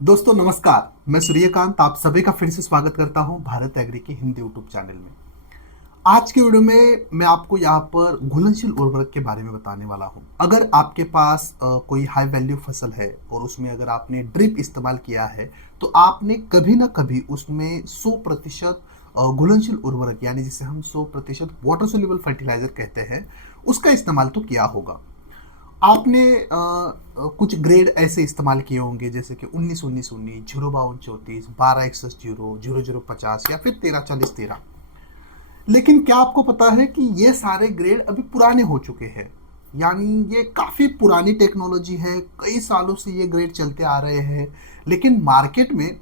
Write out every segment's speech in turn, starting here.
दोस्तों नमस्कार। मैं सूर्यकांत आप सभी का फिर से स्वागत करता हूं भारत एग्री के हिंदी यूट्यूब चैनल में। आज के वीडियो में मैं आपको यहाँ पर घुलनशील उर्वरक के बारे में बताने वाला हूं। अगर आपके पास कोई हाई वैल्यू फसल है और उसमें अगर आपने ड्रिप इस्तेमाल किया है तो आपने कभी ना कभी उसमें 100% घुलनशील उर्वरक यानी जिसे हम 100% वाटर सोल्यूबल फर्टिलाइजर कहते हैं उसका इस्तेमाल तो किया होगा। आपने कुछ ग्रेड ऐसे इस्तेमाल किए होंगे जैसे कि 19-19-19, 0-52-34, 12-61-0, 00-50 या फिर 13-40-13। लेकिन क्या आपको पता है कि ये सारे ग्रेड अभी पुराने हो चुके हैं। यानी ये काफ़ी पुरानी टेक्नोलॉजी है, कई सालों से ये ग्रेड चलते आ रहे हैं। लेकिन मार्केट में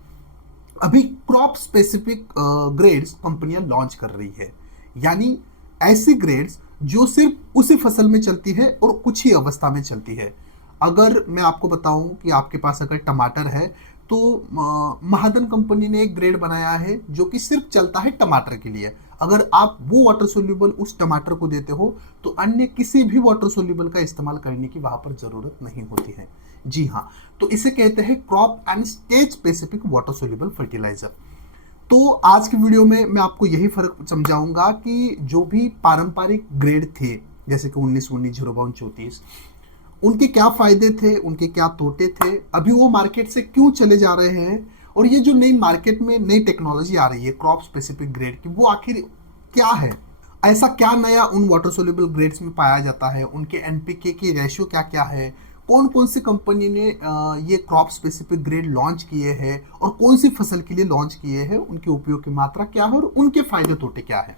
अभी क्रॉप स्पेसिफिक ग्रेड्स कंपनियां लॉन्च कर रही है। यानी ऐसी ग्रेड्स जो सिर्फ उसी फसल में चलती है और कुछ ही अवस्था में चलती है। अगर मैं आपको बताऊं कि आपके पास अगर टमाटर है तो महादन कंपनी ने एक ग्रेड बनाया है जो कि सिर्फ चलता है टमाटर के लिए। अगर आप वो वाटर सोल्यूबल उस टमाटर को देते हो तो अन्य किसी भी वाटर सोल्यूबल का इस्तेमाल करने की वहां पर जरूरत नहीं होती है। जी हाँ, तो इसे कहते हैं crop and stage specific water soluble fertiliser. तो आज की वीडियो में मैं आपको यही फर्क समझाऊंगा कि जो भी पारंपरिक ग्रेड थे जैसे कि 19-19, 0-52-34, उनके क्या फायदे थे, उनके क्या तोटे थे, अभी वो मार्केट से क्यों चले जा रहे हैं, और ये जो नई मार्केट में नई टेक्नोलॉजी आ रही है क्रॉप स्पेसिफिक ग्रेड की वो आखिर क्या है। ऐसा क्या नया उन वाटर सोल्यूबल ग्रेड्स में पाया जाता है, उनके एनपीके की रेशियो क्या क्या है, कौन कौन सी कंपनी ने ये क्रॉप स्पेसिफिक ग्रेड लॉन्च किए हैं और कौन सी फसल के लिए लॉन्च किए हैं, उनके उपयोग की मात्रा क्या है और उनके फायदे तोटे क्या है।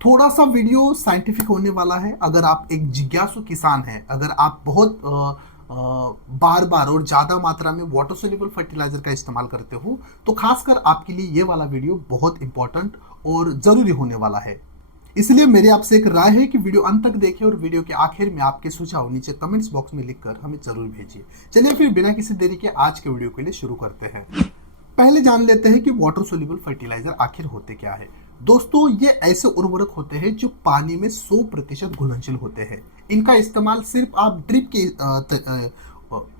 थोड़ा सा वीडियो साइंटिफिक होने वाला है। अगर आप एक जिज्ञासु किसान हैं, अगर आप बहुत बार बार और ज़्यादा मात्रा में वाटर सोल्यूबल फर्टिलाइजर का इस्तेमाल करते हो तो खासकर आपके लिए ये वाला वीडियो बहुत इंपॉर्टेंट और ज़रूरी होने वाला है। इसलिए मेरी आपसे एक राय है कि वीडियो अंत तक देखें और वीडियो के आखिर में आपके सुझाव नीचे कमेंट्स बॉक्स में लिखकर हमें जरूर भेजिए। चलिए फिर बिना किसी देरी के आज के वीडियो के लिए शुरू करते हैं। पहले जान लेते हैं कि वाटर सोल्यूबल फर्टिलाइजर आखिर होते क्या है। दोस्तों ये ऐसे उर्वरक होते हैं जो पानी में 100% घुलनशील होते हैं। इनका इस्तेमाल सिर्फ आप ड्रिप के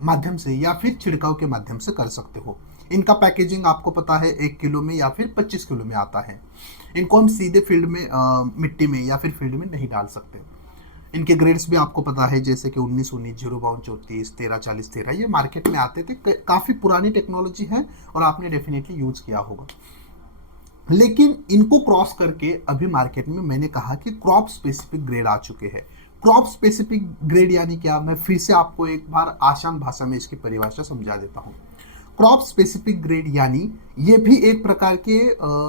माध्यम से या फिर छिड़काव के माध्यम से कर सकते हो। इनका पैकेजिंग आपको पता है 1 किलो में या फिर 25 किलो में आता है। इनको हम सीधे फील्ड में मिट्टी में या फिर फील्ड में नहीं डाल सकते। इनके ग्रेड्स भी आपको पता है जैसे कि 19-19, 0-52-34, 13-40-13 ये मार्केट में आते थे। काफ़ी पुरानी टेक्नोलॉजी है और आपने डेफिनेटली यूज किया होगा। लेकिन इनको क्रॉस करके अभी मार्केट में मैंने कहा कि क्रॉप स्पेसिफिक ग्रेड आ चुके हैं। क्रॉप स्पेसिफिक ग्रेड यानी क्या, मैं फिर से आपको एक बार आसान भाषा में इसकी परिभाषा समझा देता हूँ। क्रॉप स्पेसिफिक ग्रेड यानी ये भी एक प्रकार के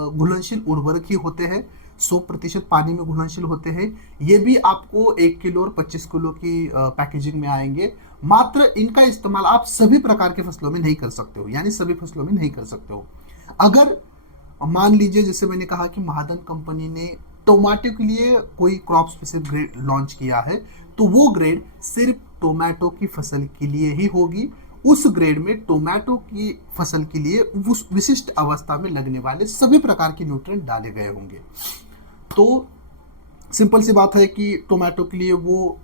घुलनशील उर्वरक ही होते हैं। 100% पानी में घुलनशील होते हैं। ये भी आपको 1 किलो और 25 किलो की पैकेजिंग में आएंगे। मात्र इनका इस्तेमाल आप सभी प्रकार के फसलों में नहीं कर सकते हो, यानी सभी फसलों में नहीं कर सकते हो। अगर मान लीजिए जैसे मैंने कहा कि महादन कंपनी ने टोमेटो के लिए कोई क्रॉप स्पेसिफिक ग्रेड लॉन्च किया है तो वो ग्रेड सिर्फ टोमेटो की फसल के लिए ही होगी। उस ग्रेड में टोमेटो की फसल के लिए उस विशिष्ट अवस्था में लगने वाले सभी प्रकार के न्यूट्रिएंट डाले गए होंगे। तो सिंपल सी बात है कि टोमेटो के लिए वो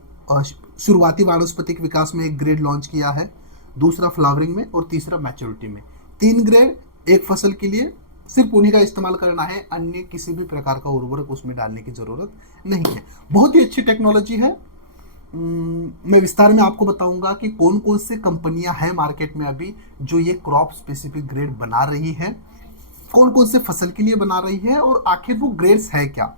शुरुआती वानस्पतिक विकास में एक ग्रेड लॉन्च किया है, दूसरा फ्लावरिंग में और तीसरा मैच्योरिटी में। 3 ग्रेड एक फसल के लिए, सिर्फ उन्हीं का इस्तेमाल करना है, अन्य किसी भी प्रकार का उर्वरक उसमें डालने की जरूरत नहीं है। बहुत ही अच्छी टेक्नोलॉजी है। मैं विस्तार में आपको बताऊंगा कि कौन कौन सी कंपनियां हैं मार्केट में अभी जो ये क्रॉप स्पेसिफिक ग्रेड बना रही है, कौन कौन से फसल के लिए बना रही है और आखिर वो ग्रेड्स है क्या।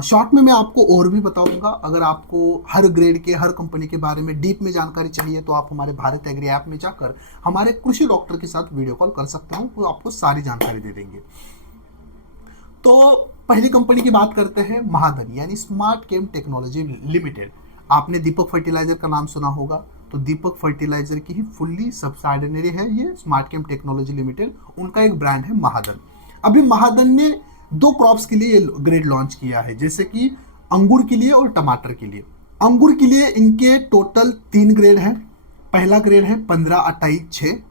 शॉर्ट में मैं आपको और भी बताऊंगा। अगर आपको हर ग्रेड के हर कंपनी के बारे में डीप में जानकारी चाहिए तो आप हमारे भारत एग्री ऐप में जाकर हमारे कृषि डॉक्टर के साथ वीडियो कॉल कर सकते हो, वो आपको सारी जानकारी दे देंगे। तो पहली कंपनी की बात करते हैं, महाधन यानी स्मार्ट केम टेक्नोलॉजी लिमिटेड। आपने दीपक फर्टिलाइजर का नाम सुना होगा, तो दीपक फर्टिलाइजर की ही फुल्ली सब्सिडियरी है ये स्मार्ट केम टेक्नोलॉजी लिमिटेड। उनका एक ब्रांड है महाधन। अभी महाधन ने 2 क्रॉप्स के लिए ग्रेड लॉन्च किया है, जैसे कि अंगूर के लिए और टमाटर के लिए। अंगूर के लिए इनके टोटल 3 ग्रेड है। पहला ग्रेड है 15-28-6,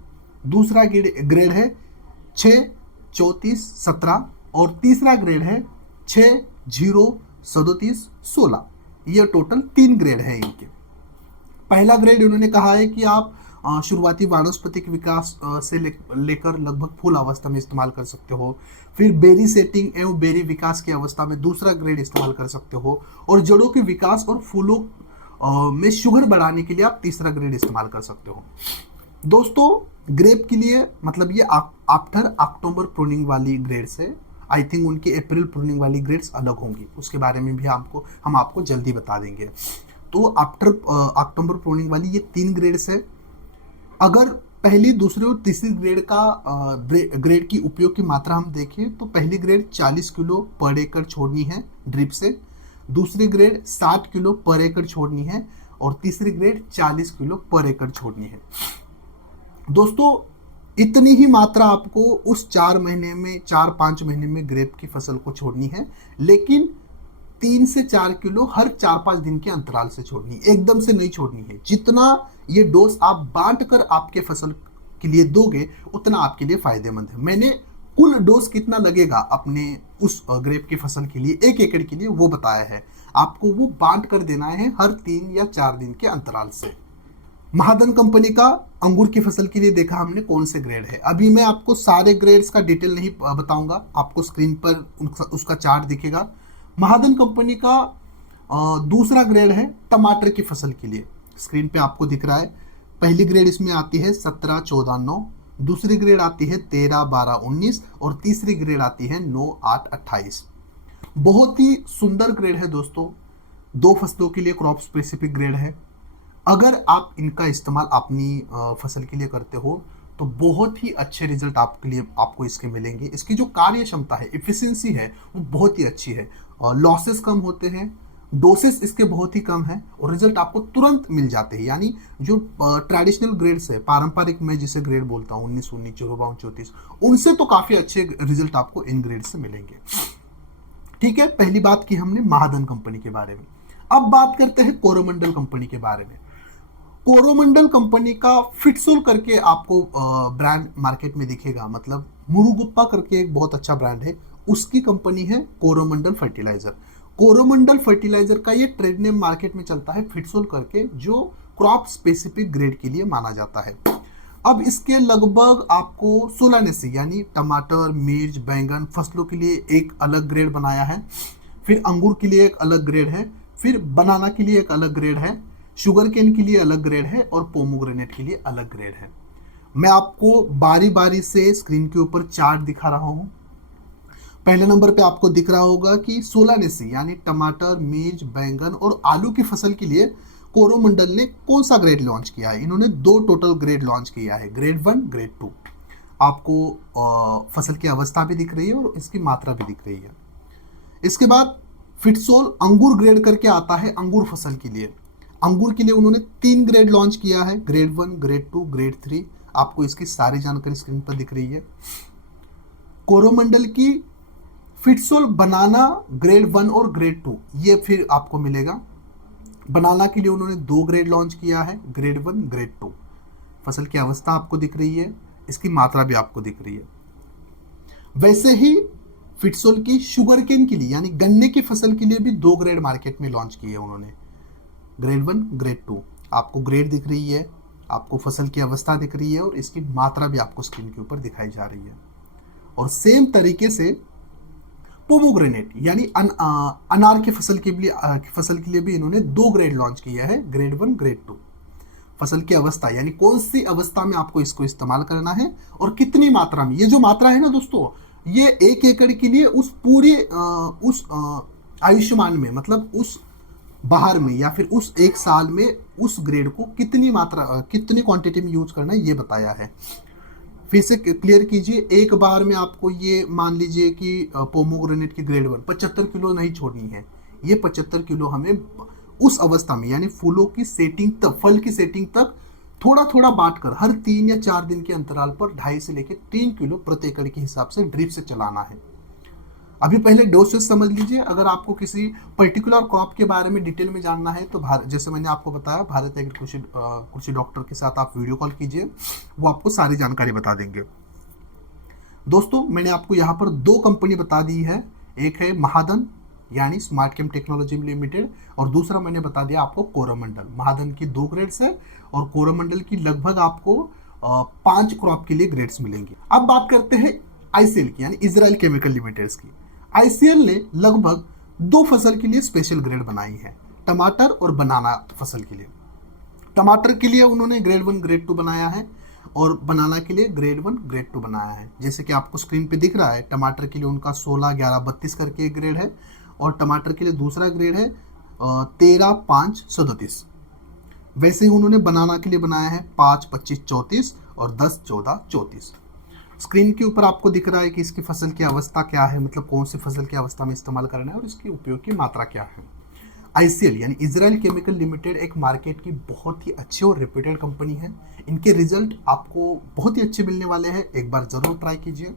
दूसरा ग्रेड है 6-34-17 और तीसरा ग्रेड है 6-0-37-16। ये टोटल 3 ग्रेड है इनके। पहला ग्रेड उन्होंने कहा है कि आप शुरुआती वानस्पतिक विकास से लेकर लगभग फूल अवस्था में इस्तेमाल कर सकते हो। फिर बेरी सेटिंग एवं बेरी विकास की अवस्था में दूसरा ग्रेड इस्तेमाल कर सकते हो, और जड़ों के विकास और फूलों में शुगर बढ़ाने के लिए आप तीसरा ग्रेड इस्तेमाल कर सकते हो। दोस्तों, ग्रेप के लिए मतलब ये आफ्टर अक्टूबर प्रूनिंग वाली ग्रेड्स है। आई थिंक उनकी अप्रैल प्रूनिंग वाली ग्रेड्स अलग होंगी, उसके बारे में भी हम आपको जल्दी बता देंगे। तो आफ्टर अक्टूबर प्रूनिंग वाली ये 3 ग्रेड्स है। अगर पहली, दूसरे और तीसरी ग्रेड की उपयोग की मात्रा हम देखें तो पहली ग्रेड 40 किलो पर एकड़ छोड़नी है ड्रिप से, दूसरी ग्रेड 60 किलो पर एकड़ छोड़नी है, और तीसरी ग्रेड 40 किलो पर एकड़ छोड़नी है। दोस्तों, इतनी ही मात्रा आपको उस 4-5 महीने में ग्रेप की फसल को छोड़नी है, लेकिन 3 से 4 किलो हर 4-5 दिन के अंतराल से छोड़नी है, एकदम से नहीं छोड़नी है। जितना ये डोज आप बांट कर आपके फसल के लिए दोगे उतना आपके लिए फायदेमंद है। मैंने कुल डोज कितना लगेगा अपने उस ग्रेप की फसल के लिए 1 एकड़ के लिए वो बताया है, आपको वो बांट कर देना है हर 3 या 4 दिन के अंतराल से। महादन कंपनी का अंगूर की फसल के लिए देखा हमने कौन से ग्रेड है। अभी मैं आपको सारे ग्रेड्स का डिटेल नहीं बताऊंगा, आपको स्क्रीन पर उसका चार्ट दिखेगा। महादन कंपनी का दूसरा ग्रेड है टमाटर की फसल के लिए, स्क्रीन पे आपको दिख रहा है। पहली ग्रेड इसमें आती है 17-14-9, दूसरी ग्रेड आती है 13-12-19, और तीसरी ग्रेड आती है 9-8-28। बहुत ही सुंदर ग्रेड है दोस्तों, 2 फसलों के लिए क्रॉप स्पेसिफिक ग्रेड है। अगर आप इनका इस्तेमाल अपनी फसल के लिए करते हो तो बहुत ही अच्छे रिजल्ट आपको इसके मिलेंगे। इसकी जो कार्य क्षमता है, इफिशियंसी है, वो बहुत ही अच्छी है। लॉसेस कम होते हैं, डोसेस इसके बहुत ही कम है, और रिजल्ट आपको तुरंत मिल जाते हैं। यानी जो ट्रेडिशनल ग्रेड्स है, पारंपरिक मैं जिसे ग्रेड बोलता हूँ 19-19, 54-34, उनसे तो काफ़ी अच्छे रिजल्ट आपको इन ग्रेड से मिलेंगे। ठीक है, पहली बात की हमने महादन कंपनी के बारे में। अब बात करते हैं कोरोमंडल कंपनी के बारे में। कोरोमंडल कंपनी का फिटसोल करके आपको ब्रांड मार्केट में दिखेगा, मतलब मुरुगुप्पा करके एक बहुत अच्छा ब्रांड है, उसकी कंपनी है कोरोमंडल फर्टिलाइजर। कोरोमंडल फर्टिलाइजर का ये ट्रेड नेम मार्केट में चलता है फिटसोल करके, जो क्रॉप स्पेसिफिक ग्रेड के लिए माना जाता है। अब इसके लगभग आपको 16 नेसी यानी टमाटर, मिर्च, बैंगन फसलों के लिए एक अलग ग्रेड बनाया है, फिर अंगूर के लिए एक अलग ग्रेड है, फिर बनाना के लिए एक अलग ग्रेड है, शुगर केन के लिए अलग ग्रेड है, और पोमोग्रेनेट के लिए अलग ग्रेड है। मैं आपको बारी बारी से स्क्रीन के ऊपर चार्ट दिखा रहा हूं। पहले नंबर पे आपको दिख रहा होगा कि 16 नेसी यानी टमाटर, मिर्च, बैंगन और आलू की फसल के लिए कोरोमंडल ने कौन सा ग्रेड लॉन्च किया है। इन्होंने 2 टोटल ग्रेड लॉन्च किया है, ग्रेड 1, ग्रेड 2। आपको फसल की अवस्था भी दिख रही है और इसकी मात्रा भी दिख रही है। इसके बाद फिटसोल अंगूर ग्रेड करके आता है अंगूर फसल के लिए। अंगूर के लिए उन्होंने 3 ग्रेड लॉन्च किया है, ग्रेड 1, ग्रेड 2, ग्रेड 3। आपको इसकी सारी जानकारी स्क्रीन पर दिख रही है। कोरोमंडल की फिटसोल बनाना ग्रेड 1 और ग्रेड 2 ये फिर आपको मिलेगा। बनाना के लिए उन्होंने 2 ग्रेड लॉन्च किया है, ग्रेड 1, ग्रेड 2। फसल की अवस्था आपको दिख रही है, इसकी मात्रा भी आपको दिख रही है। वैसे ही फिटसोल की शुगर केन के लिए यानी गन्ने की फसल के लिए भी 2 ग्रेड मार्केट में लॉन्च किए उन्होंने, ग्रेड 1, ग्रेड 2। आपको ग्रेड दिख रही है, आपको फसल की अवस्था दिख रही है, और इसकी मात्रा भी आपको स्क्रीन के ऊपर दिखाई जा रही है। और सेम तरीके से पोमोग्रेनेट यानी अनार की फसल के लिए भी इन्होंने 2 ग्रेड लॉन्च किया है, ग्रेड 1, ग्रेड 2। फसल की अवस्था यानी कौन सी अवस्था में आपको इसको इस्तेमाल करना है और कितनी मात्रा में। ये जो मात्रा है ना दोस्तों, ये 1 एकड़ के लिए उस पूरे उस आयुष्मान में, मतलब उस बाहर में या फिर उस 1 साल में उस ग्रेड को कितनी क्वांटिटी में यूज करना है ये बताया है। फिर से क्लियर कीजिए, एक बार में आपको ये मान लीजिए कि पोमोग्रेनेट की ग्रेड 1 75 किलो नहीं छोड़नी है, ये 75 किलो हमें उस अवस्था में यानी फूलों की सेटिंग तक, फल की सेटिंग तक थोड़ा थोड़ा बांटकर हर 3 या 4 दिन के अंतराल पर 2.5 से लेकर 3 किलो प्रति एकड़ के हिसाब से ड्रिप से चलाना है। अभी पहले डोसेस समझ लीजिए। अगर आपको किसी पर्टिकुलर क्रॉप के बारे में डिटेल में जानना है तो जैसे मैंने आपको बताया, भारत एग्री कृषि डॉक्टर के साथ आप वीडियो कॉल कीजिए, वो आपको सारी जानकारी बता देंगे। दोस्तों, मैंने आपको यहाँ पर 2 कंपनी बता दी है, एक है महादन यानी स्मार्ट केम टेक्नोलॉजी लिमिटेड, और दूसरा मैंने बता दिया आपको कोरोमंडल। महाधन की 2 ग्रेड्स है और कोरोमंडल की लगभग आपको 5 क्रॉप के लिए ग्रेड्स मिलेंगे। अब बात करते हैं आईसीएल की, यानी इजराइल केमिकल लिमिटेड की। आईसीएल ने लगभग 2 फसल के लिए स्पेशल ग्रेड बनाई है, टमाटर और बनाना फसल के लिए। टमाटर के लिए उन्होंने ग्रेड 1 ग्रेड 2 बनाया है और बनाना के लिए ग्रेड 1 ग्रेड 2 बनाया है। जैसे कि आपको स्क्रीन पे दिख रहा है, टमाटर के लिए उनका 16, 11, 32 करके एक ग्रेड है, और टमाटर के लिए दूसरा ग्रेड है 13, 5, 37। वैसे ही उन्होंने बनाना के लिए बनाया है 5, 25, 34 और 10, 14, 34। स्क्रीन के ऊपर आपको दिख रहा है कि इसकी फसल की अवस्था क्या है, मतलब कौन सी फसल की अवस्था में इस्तेमाल करना है और इसके उपयोग की मात्रा क्या है। आईसीएल यानी इजराइल केमिकल लिमिटेड एक मार्केट की बहुत ही अच्छी और रेप्यूटेड कंपनी है। इनके रिजल्ट आपको बहुत ही अच्छे मिलने वाले हैं, एक बार जरूर ट्राई कीजिए।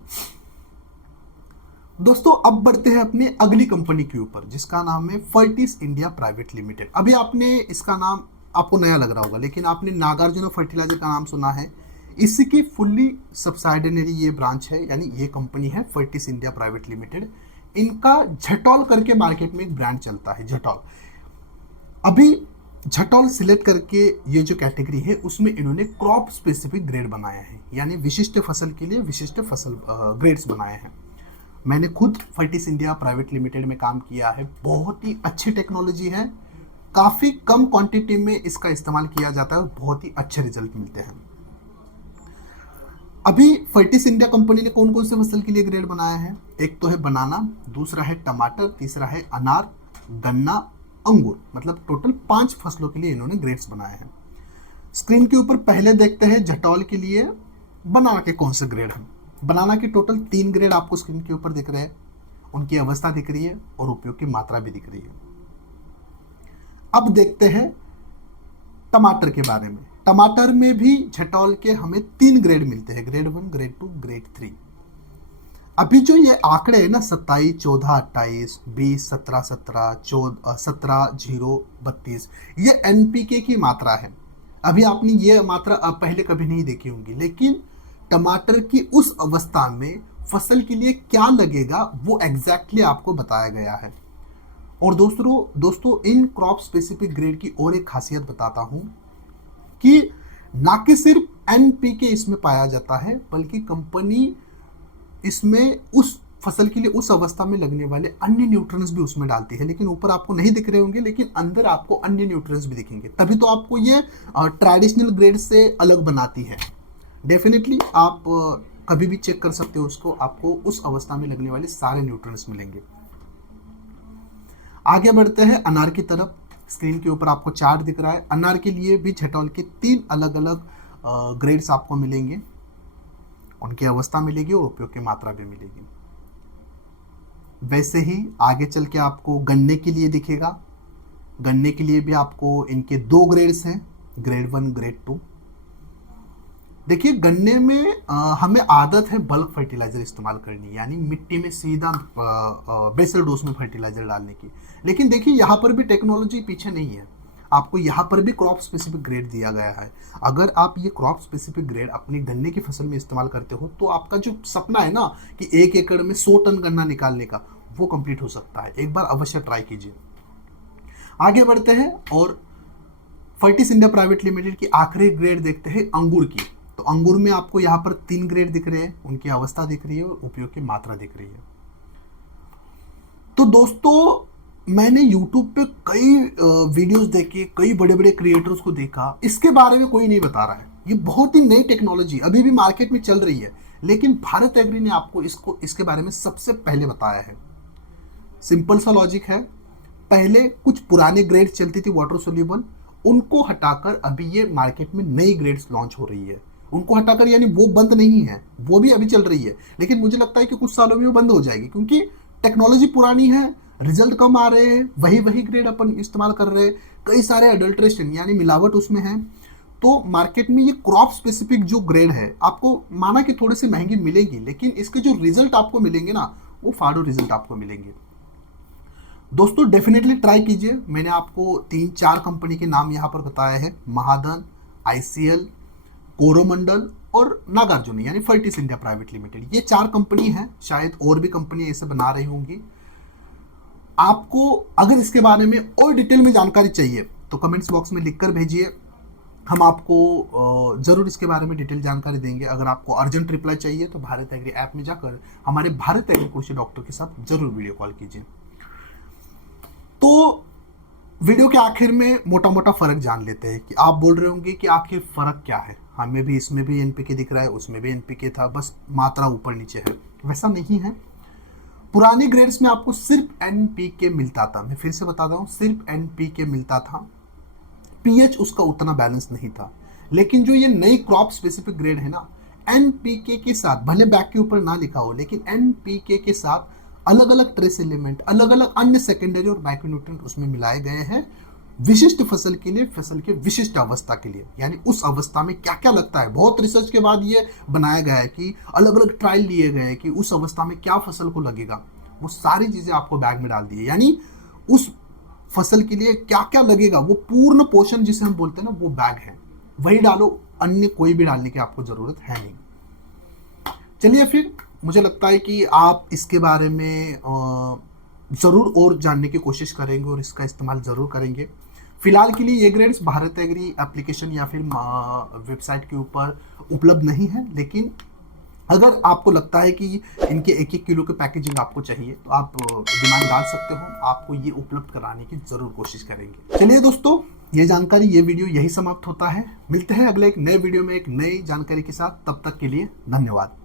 दोस्तों अब बढ़ते हैं अपनी अगली कंपनी के ऊपर, जिसका नाम है फर्टिस इंडिया प्राइवेट लिमिटेड। अभी आपने इसका नाम आपको नया लग रहा होगा, लेकिन आपने नागार्जुन फर्टिलाइजर का नाम सुना है। इसी की फुल्ली सब्सिडियरी ये ब्रांच है, यानी ये कंपनी है फर्टिस इंडिया प्राइवेट लिमिटेड। इनका झटॉल करके मार्केट में एक ब्रांड चलता है, झटॉल। अभी झटॉल सिलेक्ट करके ये जो कैटेगरी है उसमें इन्होंने क्रॉप स्पेसिफिक ग्रेड बनाया है, यानी विशिष्ट फसल के लिए विशिष्ट फसल ग्रेड्स बनाए हैं। मैंने खुद फर्टिस इंडिया प्राइवेट लिमिटेड में काम किया है, बहुत ही अच्छी टेक्नोलॉजी है, काफ़ी कम क्वांटिटी में इसका इस्तेमाल किया जाता है और बहुत ही अच्छे रिजल्ट मिलते हैं। अभी फर्टिस इंडिया कंपनी ने कौन कौन से फसल के लिए ग्रेड बनाया है? एक तो है बनाना, दूसरा है टमाटर, तीसरा है अनार, गन्ना, अंगूर, मतलब टोटल 5 फसलों के लिए इन्होंने ग्रेड्स बनाए हैं। स्क्रीन के ऊपर पहले देखते हैं झटॉल के लिए बनाना के कौन से ग्रेड हैं। बनाना के टोटल 3 ग्रेड आपको स्क्रीन के ऊपर दिख रहे हैं, उनकी अवस्था दिख रही है और उपयोग की मात्रा भी दिख रही है। अब देखते हैं टमाटर के बारे में। टमाटर में भी झटॉल के हमें 3 ग्रेड मिलते हैं, ग्रेड 1, ग्रेड 2, ग्रेड 3। अभी जो ये आंकड़े है ना 27, 14, 28, 20, 17, 17, 14, 17, 0, 32, ये एनपीके की मात्रा है। अभी आपने ये मात्रा पहले कभी नहीं देखी होंगी, लेकिन टमाटर की उस अवस्था में फसल के लिए क्या लगेगा वो एग्जैक्टली आपको बताया गया है। और दोस्तों इन क्रॉप स्पेसिफिक ग्रेड की और एक खासियत बताता हूं कि ना कि सिर्फ एनपीके इसमें पाया जाता है, बल्कि कंपनी इसमें उस फसल के लिए उस अवस्था में लगने वाले अन्य न्यूट्रिएंट्स भी उसमें डालती है। लेकिन ऊपर आपको नहीं दिख रहे होंगे, लेकिन अंदर आपको अन्य न्यूट्रिएंट्स भी दिखेंगे, तभी तो आपको ये ट्रेडिशनल ग्रेड से अलग बनाती है। डेफिनेटली आप कभी भी चेक कर सकते हो उसको, आपको उस अवस्था में लगने वाले सारे न्यूट्रिएंट्स मिलेंगे। आगे बढ़ते हैं अनार की तरफ। स्क्रीन के ऊपर आपको चार्ट दिख रहा है। अनार के लिए भी झटॉल के 3 अलग अलग ग्रेड्स आपको मिलेंगे, उनकी अवस्था मिलेगी और उपयोग की मात्रा भी मिलेगी। वैसे ही आगे चल के आपको गन्ने के लिए दिखेगा। गन्ने के लिए भी आपको इनके 2 ग्रेड्स हैं, ग्रेड 1, ग्रेड 2। देखिए गन्ने में हमें आदत है बल्क फर्टिलाइजर इस्तेमाल करनी, यानी मिट्टी में सीधा बेसल डोज में फर्टिलाइजर डालने की। लेकिन देखिए यहाँ पर भी टेक्नोलॉजी पीछे नहीं है, आपको यहाँ पर भी क्रॉप स्पेसिफिक ग्रेड दिया गया है। अगर आप ये क्रॉप स्पेसिफिक ग्रेड अपनी गन्ने की फसल में इस्तेमाल करते हो तो आपका जो सपना है ना कि 1 एकड़ में 100 टन गन्ना निकालने का, वो कंप्लीट हो सकता है। एक बार अवश्य ट्राई कीजिए। आगे बढ़ते हैं और फर्टिस इंडिया प्राइवेट लिमिटेड की आखिरी ग्रेड देखते हैं अंगूर की। तो अंगूर में आपको यहाँ पर 3 ग्रेड दिख रहे हैं, उनकी अवस्था दिख रही है और उपयोग की मात्रा दिख रही है। तो दोस्तों मैंने YouTube पे कई वीडियोस देखे, कई बड़े बड़े क्रिएटर्स को देखा, इसके बारे में कोई नहीं बता रहा है। ये बहुत ही नई टेक्नोलॉजी अभी भी मार्केट में चल रही है, लेकिन भारत एग्री ने आपको इसके बारे में सबसे पहले बताया है। सिंपल सा लॉजिक है, पहले कुछ पुराने ग्रेड चलती थी वाटर सोल्यूबल, उनको हटाकर अभी ये मार्केट में नई ग्रेड्स लॉन्च हो रही है। उनको हटाकर यानी वो बंद नहीं है, वो भी अभी चल रही है, लेकिन मुझे लगता है कि कुछ सालों में वो बंद हो जाएगी, क्योंकि टेक्नोलॉजी पुरानी है, रिजल्ट कम आ रहे हैं, वही ग्रेड अपन इस्तेमाल कर रहे हैं, कई सारे अडल्ट्रेशन यानी मिलावट उसमें है। तो मार्केट में ये क्रॉप स्पेसिफिक जो ग्रेड है, आपको माना कि थोड़ी सी महंगी मिलेगी, लेकिन इसके जो रिजल्ट आपको मिलेंगे ना, वो फाड़ो रिजल्ट आपको मिलेंगे। दोस्तों डेफिनेटली ट्राई कीजिए। मैंने आपको 3-4 कंपनी के नाम यहाँ पर बताए हैं, महाधन, आईसीएल, कोरोमंडल और नागार्जुन यानी फर्टिस इंडिया प्राइवेट लिमिटेड। ये 4 कंपनी हैं, शायद और भी कंपनी ऐसे बना रही होंगी। आपको अगर इसके बारे में और डिटेल में जानकारी चाहिए तो कमेंट्स बॉक्स में लिखकर भेजिए, हम आपको जरूर इसके बारे में डिटेल जानकारी देंगे। अगर आपको अर्जेंट रिप्लाई चाहिए तो भारत एग्री ऐप में जाकर हमारे भारत एग्री कृषि डॉक्टर के साथ जरूर वीडियो कॉल कीजिए। तो वीडियो के आखिर में मोटा मोटा फर्क जान लेते हैं कि आप बोल रहे होंगे कि आखिर फर्क क्या है, हमें भी इसमें भी एनपीके दिख रहा है, उसमें भी एनपीके था, बस मात्रा ऊपर नीचे है। वैसा नहीं है। पुरानी ग्रेड्स में आपको सिर्फ एनपीके मिलता था, मैं फिर से बताता हूँ, सिर्फ एनपीके मिलता था, पीएच उसका उतना बैलेंस नहीं था। लेकिन जो ये नई क्रॉप स्पेसिफिक ग्रेड है ना, एनपीके के साथ, भले बैक के ऊपर ना लिखा हो, लेकिन एनपीके के साथ अलग अलग ट्रेस एलिमेंट, अलग अलग अन्य सेकेंडरी और माइक्रोन्यूट्रिएंट उसमें मिलाए गए हैं विशिष्ट फसल के लिए, फसल के विशिष्ट अवस्था के लिए। यानी उस अवस्था में क्या क्या लगता है, बहुत रिसर्च के बाद ये बनाया गया है कि अलग अलग ट्रायल लिए गए हैं कि उस अवस्था में क्या फसल को लगेगा, वो सारी चीजें आपको बैग में डाल दी है। यानी उस फसल के लिए क्या क्या लगेगा, वो पूर्ण पोषण जिसे हम बोलते हैं ना, वो बैग है, वही डालो, अन्य कोई भी डालने की आपको जरूरत है नहीं। चलिए फिर, मुझे लगता है कि आप इसके बारे में जरूर और जानने की कोशिश करेंगे और इसका इस्तेमाल जरूर करेंगे। फिलहाल के लिए ये ग्रेड्स भारत एग्री एप्लीकेशन या फिर वेबसाइट के ऊपर उपलब्ध नहीं है, लेकिन अगर आपको लगता है कि इनके 1-1 किलो के पैकेजिंग आपको चाहिए तो आप डिमांड डाल सकते हो, आपको ये उपलब्ध कराने की जरूर कोशिश करेंगे। चलिए दोस्तों, ये जानकारी, ये वीडियो यही समाप्त होता है। मिलते हैं अगले एक नए वीडियो में एक नई जानकारी के साथ, तब तक के लिए धन्यवाद।